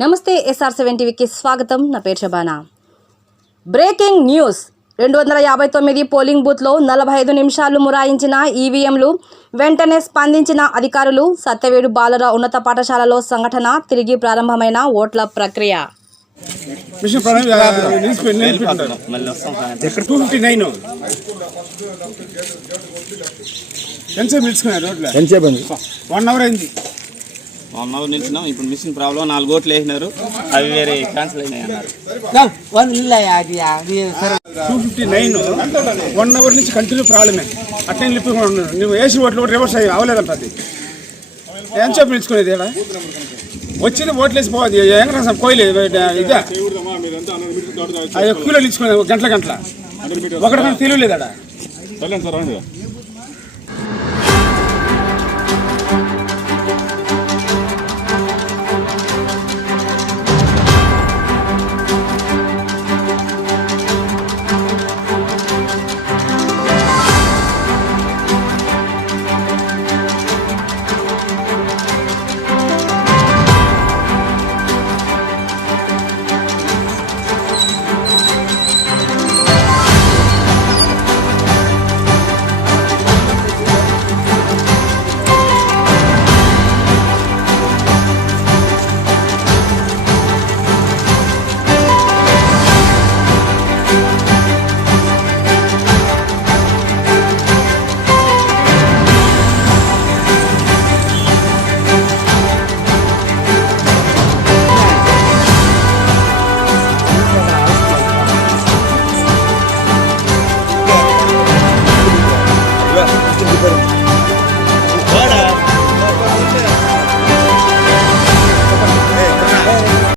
నమస్తే SR7 టీవీకి స్వాగతం. నా పేరు శబానా. Breaking news. 259 పోలింగ్ బూత్లో 45 నిమిషాలు మురాయించిన ఈవీఎంలు. వెంటనే స్పందించిన అధికారులు. సత్యవేడు బాలుర ఉన్నత పాఠశాలలో సంఘటన. తిరిగి ప్రారంభమైన ఓట్ల ప్రక్రియ. ఇప్పుడు మిషన్ ప్రాబ్లం 4 ఓట్లు వేసినారు, అవి వేరే క్యాన్సిల్ అయినాయి అన్నారు. 259 1 అవర్ నుంచి కంటిన్యూ ప్రాబ్లమే. అట్లా నువ్వు వేసి ఓట్లు రివర్స్ అయ్యి అవ్వలేదంట. అది ఏం చెప్పి నిలుచుకునేది ఇక్కడ వచ్చింది ఓట్లు వేసి పోవాలి. ఏం కోయలేదు ఇదే అది ఎక్కువలో నిలుచుకునేది గంటల ఒకటి తెలియలేదు అక్కడ.